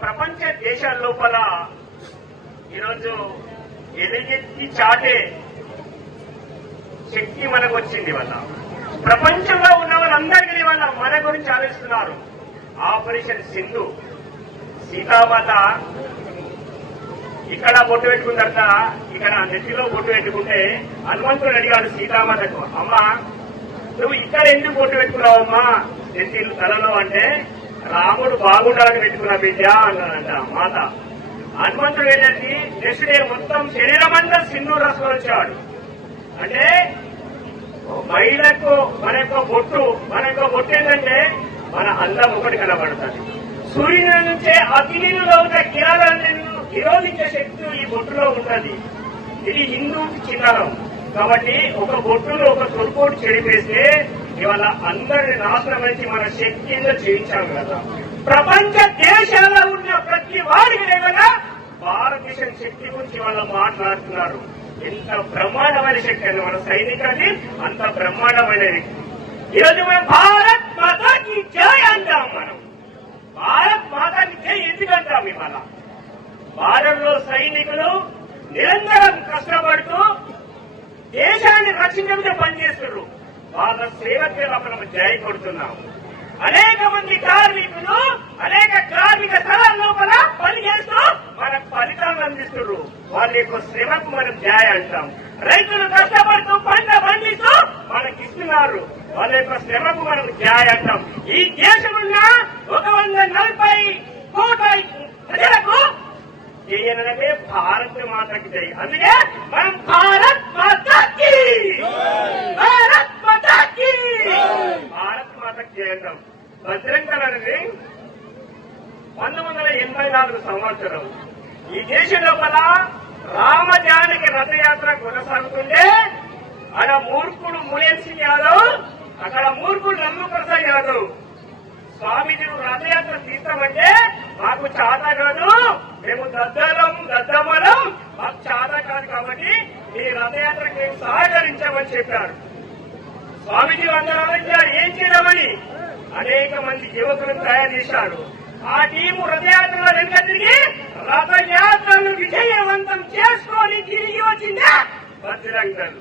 ప్రపంచ దేశాల లోపల ఈరోజు ఎలుగెత్తి చాటే శక్తి మనకు వచ్చింది వల్ల ప్రపంచంలో ఉన్న వాళ్ళందరికీ వాళ్ళ మన గురించి ఆలోచిస్తున్నారు. ఆపరేషన్ సింధు సీతామాత ఇక్కడ బొట్టు పెట్టుకున్న తర్వాత ఇక్కడ నెత్తిలో బొట్టు పెట్టుకుంటే హనుమంతుడు అడిగాడు సీతామాతకు. అమ్మా నువ్వు ఇక్కడ ఎందుకు బొట్టు పెట్టుకున్నావమ్మా నెత్తి తలలో అంటే రాముడు బాగుండాలని పెట్టుకున్న బిడ్డ అన్నాడంట మాత. హనుమంతుడు ఏంటంటే నెక్స్ట్ డే మొత్తం శరీరం అంతా సింధూరు రాసుకొని వచ్చాడు అంటే మహిళకు మన యొక్క బొట్టు మన యొక్క బొట్టు ఏంటంటే మన అందం ఒకటి కనబడుతుంది. సూర్యుని నుంచే అతిథిలో ఉన్న కిరణాలను నిరోధించే శక్తి ఈ బొట్టులో ఉన్నది. ఇది హిందూ చిహ్నం కాబట్టి ఒక బొట్టులో ఒక తొలిపోటు చెడిపేస్తే ఇవాళ అందరిని నాశనం మన శక్తిగా జీవించాము కదా. ప్రపంచ దేశాల్లో ఉన్న ప్రతి వారికి ఏమైనా భారతదేశం శక్తి గురించి వాళ్ళు మాట్లాడుతున్నారు. ఎంత బ్రహ్మాండమైన శక్తి అండి మన సైనికాన్ని అంత బ్రహ్మాండమైన వ్యక్తి. ఈరోజు మనం భారత్ మాతాకి జై అంటాం మనం. భారత్ మాతాకి జై ఎందుకంటాం ఇవాళ? భారత్లో సైనికులు నిరంతరం కష్టపడుతూ దేశాన్ని రక్షించడంలో పనిచేస్తున్నారు. వాళ్ళ సేవకే మనం జయ కొడుతున్నాం అనేక మంది కార్మికులు అనేక కార్మిక స్థలాల లోపల పనిచేస్తూ మనకు ఫలితాలను అందిస్తున్నారు. వాళ్ళ యొక్క శ్రమకు మనం జయ అంటాం. రైతులు కష్టపడుతూ పంట పండిస్తూ మనకి ఇస్తున్నారు. వాళ్ళ యొక్క శ్రమకు మనం జయ అంటాం. ఈ దేశమున్న ఒక వంద నలభై కోట్ల ప్రజలకు చేయనంటే భారత్ మాతకి జై. అందుకే మనం భారత్ మాతకి! భారత్ మాతకి! భారత్ మాతకి చేద్దాం భద్రంకల్ అనేది పంతొమ్మిది వందల ఎనభై నాలుగు సంవత్సరం ఈ దేశం లోపల రామజానకి రథయాత్ర కొనసాగుతుంటే అక్కడ మూర్ఖుడు ములేన్ సింగ్ యాదవ్ అక్కడ మూర్ఖుడు నందు ప్రసాద్ యాదవ్. స్వామీజీ రథయాత్ర తీస్తామంటే మాకు చాత కాదు మేము దద్దలం మాకు కాదు కాబట్టి ఈ రథయాత్రకు మేము సహకరించామని చెప్పారు. స్వామిజీ వందనాలు ఏం చేయమని అనేక మంది యువకులను తయారు చేశారు. ఆ టీము రథయాత్రలో వెనుక తిరిగి రథయాత్రను విజయవంతం చేసుకొని తిరిగి వచ్చిందా బజరంగ్ దళ్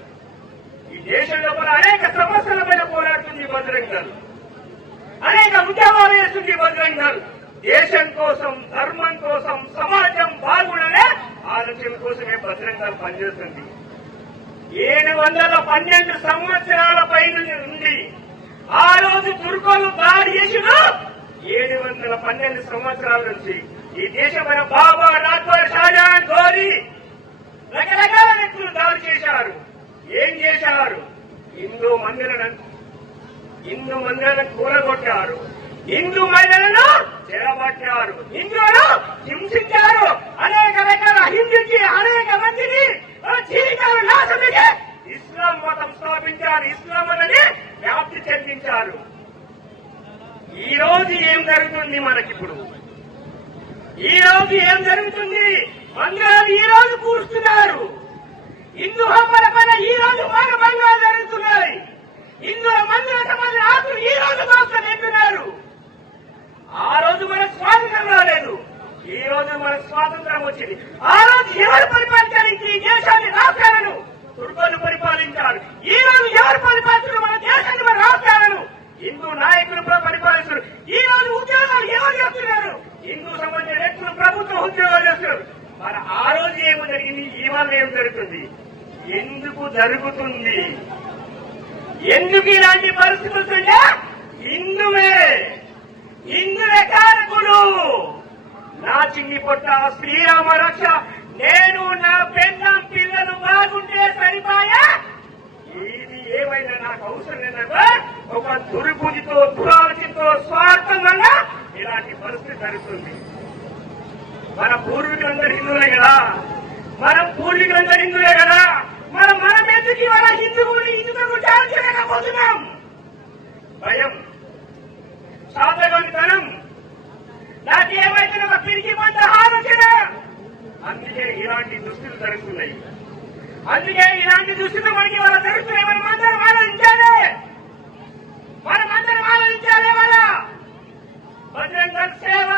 ఈ దేశం లోపల అనేక సమస్యల పైన పోరాడుతుంది బజరంగ్ దళ్ అనేక ఉద్యమాలు చేస్తుంది బజరంగ్ దళ్ దేశం కోసం ధర్మం కోసం సమాజం బాగుండలే ఆలోచన కోసమే బజరంగ్ దళ్ పనిచేస్తుంది. ఏడు వందల పన్నెండు సంవత్సరాల పైన ఉంది ఆ రోజు తుర్కోలు దాడి చేసిన ఏడు వందల పన్నెండు సంవత్సరాల నుంచి ఈ దేశమైన బాబా నాగ్పర్ షాజహాన్ గోరీ రకరకాల వ్యక్తులు దాడి చేశారు. ఏం చేశారు? హిందూ మందిరాలను హిందూ మందిరాలను కూరగొట్టారు హిందూ మహిళలను చెరబట్టారు హిందువులు హింసించారు అనేక రకాల హింసించి అనేక మందిని ఆ జీవితాలు నాశనకి ఇస్లాం మతం స్థాపించారు ఇస్లాం అనేది వ్యాప్తి చెందించారు. ఈ రోజు ఏం జరుగుతుంది మనకిప్పుడు? ఈ రోజు ఏం జరుగుతుంది? బంగారు ఈ రోజు కూర్చున్నారు హిందూ హమ్మల పైన ఈ రోజు మన బంగారు జరుగుతున్నాయి. హిందువుల మందిర సమాజం ఆకులు ఈ రోజు మాత్రం నెప్పినారు ఆ రోజు మనకు స్వాతంత్రం రాలేదు. ఈ రోజు మనకు స్వాతంత్రం వచ్చింది. ఆ రోజు ఎవరు పరిపాలించారు? ఈ దేశాన్ని రాష్ట్రాలను? తుర్కోలు పరిపాలించారు. ఈ రోజు ఎవరు పరిపాలించారు మన దేశాన్ని మన రాష్ట్రాలను హిందూ నాయకులు కూడా పరిపాలిస్తారు ఈ రోజు ఉద్యోగాలు ఎవరు చేస్తున్నారు హిందూ సంబంధించిన వ్యక్తులు ప్రభుత్వ ఉద్యోగాలు చేస్తున్నారు మరి ఆ రోజు ఏమో జరిగింది ఇవాళ ఏం జరుగుతుంది? ఎందుకు జరుగుతుంది? ఎందుకు ఇలాంటి పరిస్థితులు ఇందువే! హిందువే హిందువే కారకుడు నా చిన్ని పొట్ట శ్రీరామ రక్ష నేను నా పెద్ద పిల్లలు బాగుంటే సరిపాయా? ఇది ఏమైనా నాకు అవసరం లేదా? ఒక దుర్బుద్ధితో దురాలోచనతో స్వార్థం వల్ల ఇలాంటి పరిస్థితి జరుగుతుంది. మన పూర్వీకులందరూ హిందువులు కదా? మనం పూర్వీకులంతా హిందులే కదా? మనం మనం ఎందుకు ఇవాళ హిందువులు హిందువులకు త్యాగం చేయలేకపోతున్నాం. భయం సాధగలుగుతాం నాకేమైతే ఒక పిరికి కొంత ఆలోచన అందుకే ఇలాంటి దుస్తులు జరుగుతున్నాయి అందుకే ఇలాంటి దుస్తులు మనకి వాళ్ళ జరుగుతున్నాయి మనం అందరం ఆలోచించాలి మనం అందరం ఆలోచించాలి వాళ్ళ భద్రంగా సేవ